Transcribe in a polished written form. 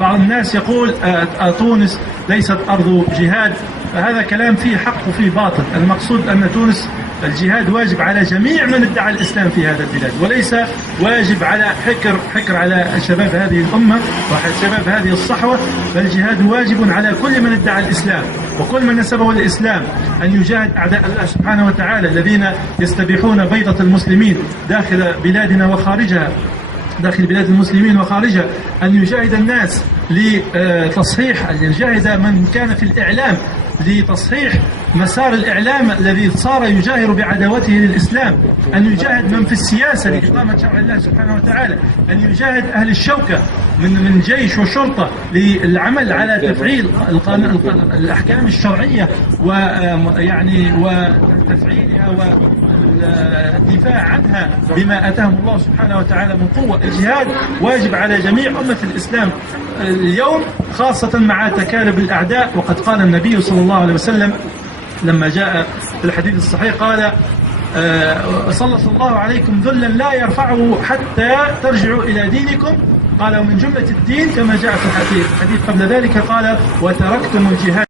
بعض الناس يقول تونس ليست أرض جهاد، فهذا كلام فيه حق وفيه باطل. المقصود أن تونس الجهاد واجب على جميع من ادعى الإسلام في هذا البلاد، وليس واجب على حكر على شباب هذه الأمة وشباب هذه الصحوة، فالجهاد واجب على كل من ادعى الإسلام وكل من نسبه للإسلام أن يجاهد أعداء الله سبحانه وتعالى الذين يستبيحون بيضة المسلمين داخل بلادنا وخارجها، داخل بلاد المسلمين وخارجها، أن يجاهد الناس لتصحيح، أن يجاهد من كان في الإعلام لتصحيح مسار الإعلام الذي صار يجاهر بعداوته للإسلام، أن يجاهد من في السياسة لإقامة شرع الله سبحانه وتعالى، أن يجاهد أهل الشوكة من جيش وشرطة للعمل على تفعيل الأحكام الشرعية ويعني وتفعيلها والدفاع عنها بما أتاهم الله سبحانه وتعالى من قوة. الجهاد واجب على جميع أمة الإسلام اليوم، خاصة مع تكالب الأعداء. وقد قال النبي صلى الله عليه وسلم لما جاء في الحديث الصحيح قال سلط الله عليكم ذلا لا يرفعه حتى ترجعوا إلى دينكم، قال ومن جملة الدين كما جاء في الحديث قبل ذلك قال وتركتم الجهاد